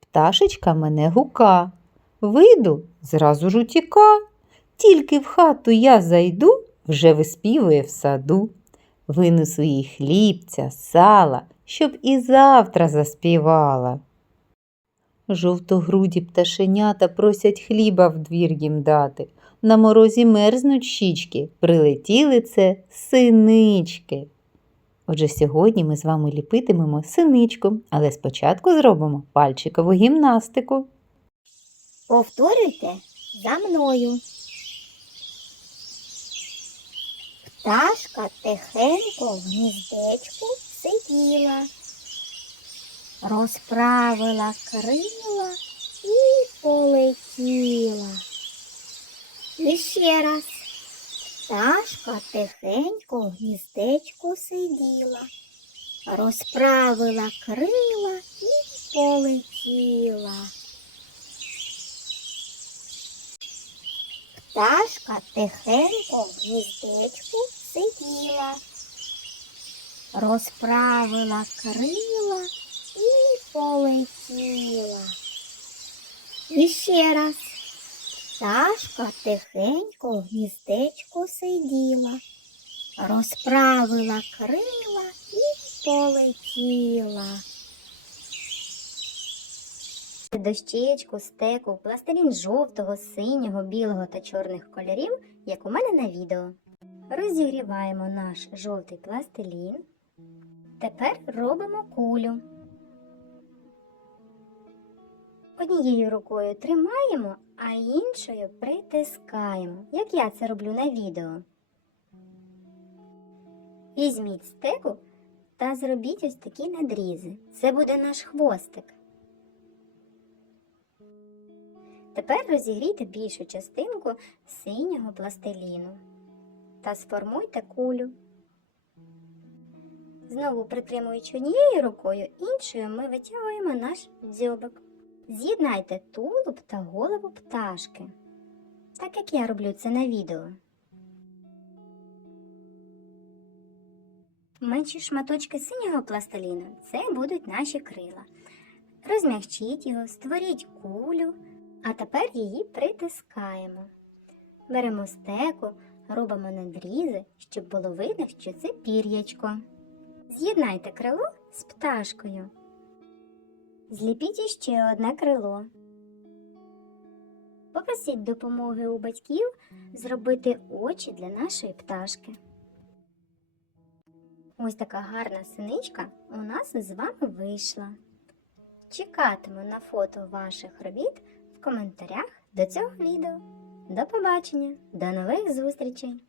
Пташечка мене гука. Вийду, зразу ж утіка. Тільки в хату я зайду, вже виспівує в саду. Винесу їй хлібця, сала, щоб і завтра заспівала. Жовтогруді пташенята просять хліба в двір їм дати. На морозі мерзнуть щічки, прилетіли це синички. Отже, сьогодні ми з вами ліпитимемо синичку, але спочатку зробимо пальчикову гімнастику. Повторюйте за мною. Пташка тихенько в гніздечку сиділа, розправила крила і полетіла. І ще раз. Пташка тихенько в гніздечку сиділа, розправила крила і полетіла. Пташка тихенько в гніздечку сиділа, розправила крила і полетіла. І ще раз. Пташка тихенько в гніздечку сиділа, розправила крила і полетіла. Дощечку, стеку, пластилін жовтого, синього, білого та чорних кольорів, як у мене на відео. Розігріваємо наш жовтий пластилін. Тепер робимо кулю. Однією рукою тримаємо, а іншою притискаємо, як я це роблю на відео. Візьміть стеку та зробіть ось такі надрізи. Це буде наш хвостик. Тепер розігрійте більшу частинку синього пластиліну та сформуйте кулю. Знову притримуючи однією рукою, іншою ми витягуємо наш дзьобик. З'єднайте тулуб та голову пташки, так як я роблю це на відео. Менші шматочки синього пластиліну це будуть наші крила. Розмягчіть його, створіть кулю, а тепер її притискаємо. Беремо стеку, робимо надрізи, щоб було видно, що це пір'ячко. З'єднайте крило з пташкою. Зліпіть іще одне крило. Попросіть допомоги у батьків зробити очі для нашої пташки. Ось така гарна синичка у нас з вами вийшла. Чекатиму на фото ваших робіт в коментарях до цього відео. До побачення, до нових зустрічей!